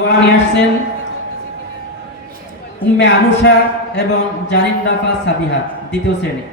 নিয়ে আসছেন উম্মে আনুষা এবং জারিন রাফা সাবিহা দ্বিতীয় শ্রেণী।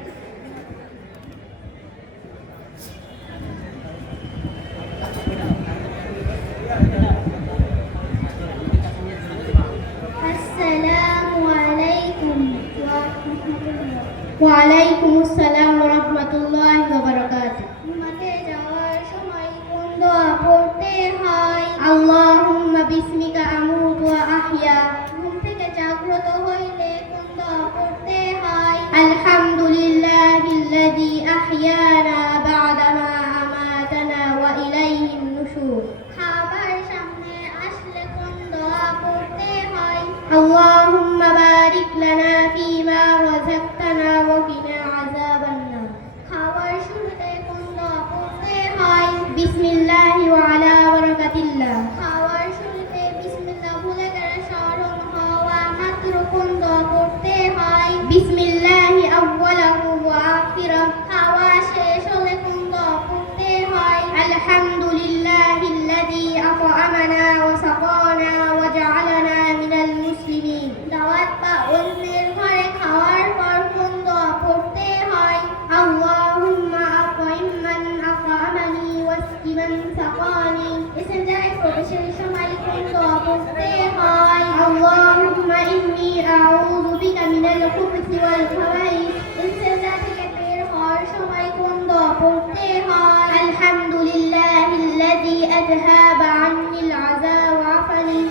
ওয়ালাইকুম আসসালাম ওয়া রাহমাতুল্লাহি ওয়া বারাকাতুহু। ঘুমাতে যাওয়ার সময় কোন দোয়া পড়তে হয়? আল্লাহুম্মা বিসমিকা আমুতু ওয়া আহইয়া। ঘুম থেকে জাগ্রত হইলে কোন দোয়া পড়তে হয়? আলহামদুলিল্লাহিল্লাযী আহইয়ানা বা'দা মা আমাতানা ওয়া ইলাইহিন নুশুর। খাবার সামনে আসলে কোন দোয়া পড়তে হয়? আল্লাহুম্মা বারিক লানা ফীমা রাযাকতানা ওয়া কিনা আযাবান নার। খাবার শুরুতে কোন দোয়া পড়তে হয়? বিসমিল্লাহি ওয়া আলা বারাকাতিল্লাহ। খাবার শুরুতে বিসমিল্লাহ বলে গেলে স্মরণ হওয়া মাত্র কোন দোয়া পড়তে হয়? বিসমিল্লাহি আউওয়ালাহু ওয়া আখিরাহ। খাওয়া শেষ হলে কোন দোয়া পড়তে হয়? আলহামদুলিল্লাহিল্লাযী আত'আমানা ওয়া সাকানা ওয়া জা'আলানা মিনাল মুসলিমিন। দাওয়াত বা অন্যের ঘরে খাওয়ার পর কোন দোয়া পড়তে হয়? আল্লাহুম্মা আত'ইম মান আত'আমানি ওয়াসকি মান সাকানি। মেসেঞ্জারে প্রবেশের সময় কোন দোয়া পড়তে হয়? আল্লাহুম্মা ইন্নী আউযু বিকা মিনাল খুবুসি ওয়াল খাবাইস। মেসেঞ্জার থেকে বের হওয়ার সময় কোন দোয়া পড়তে হয়? আলহামদুলিল্লাহিল্লাযী আযহাবা আন্নিল আযা ওয়া আফানি।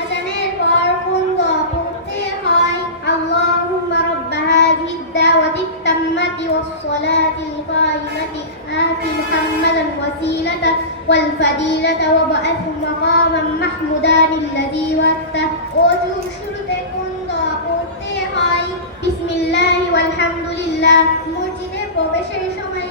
আযানের পর কোন দোয়া পড়তে হয়? আল্লাহুম্মা রাব্বা হাযিহিদ দাওয়াতিত তাম্মাতি ওয়াস সালাতিল কায়িমাতি আতি মুহাম্মাদান ওয়াসিলাতা ওয়াল ফাদিলাতা ওয়া বা'আথহু মাকামান মাহমুদানিল্লাযী ওয়া'তা। ওযুর শুরুতে কোন দোয়া পড়তে হয়? বিসমিল্লাহি ওয়াল হামদুলিল্লাহ। মসজিদে প্রবেশের সময়